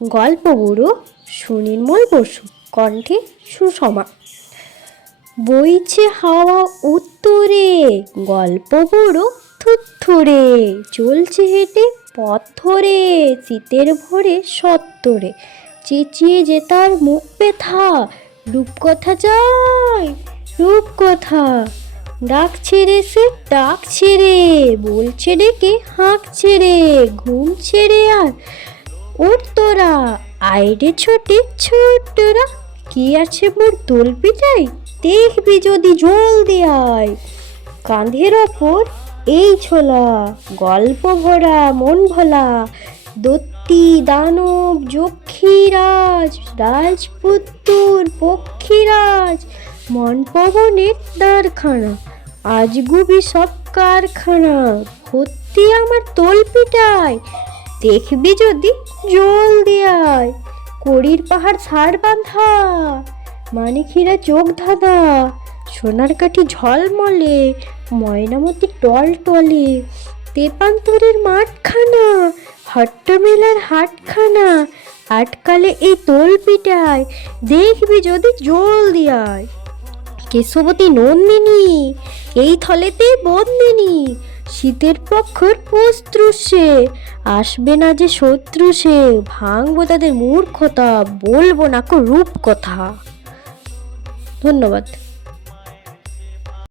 গল্পগুরু সুনির্মল বসু, কণ্ঠে সুষমা। বইছে হাওয়া উত্তরে, গল্পগুরু থুত্থুরে, চলছে হেঁটে পথ ধরে, শীতের ভোরে সত্তরে, চেঁচিয়ে যে তার মুখ ব্যথা, রূপকথা চাই রূপকথা। ডাকছে রে সে ডাকছে রে, বলছে ডেকে হাঁকছে রে, ঘুম ছেড়ে আর ওর তোরা, আইরে ছোটে ছোটরা, কি আছে মোর তলপিটাই, দেখবি যদি জল দেয়ায়। কাঁধের ওপর এই ছোলা, গল্প ভরা মন ভোলা, দত্তি দানব যক্ষীরাজ, রাজপুত্তুর পক্ষীরাজ, মন পবনের দ্বারখানা, আজগুবি সব কারখানা, ভর্তি আমার তলপিটায়, দেখবি যদি জল দেয়ায়। কড়ির পাহাড় ছাড় বাঁধা, মানিখিরা চোখ ধাঁধা, সোনার কাঠি ঝলমলে, ময়নামতি টল টলে, তেপান্তরের মাঠখানা, হট্টমেলার হাটখানা, আটকালে এই তলপিটায়, দেখবি যদি জল দেয়ায়। কেশবতী নন্দিনী, এই থলেতে বন্দিনী, শীতের পক্ষর পৌত্রুষে, আসবে না যে শত্রু সে, ভাঙবো তাদের মূর্খতা, বলবো না কো রূপকথা। ধন্যবাদ।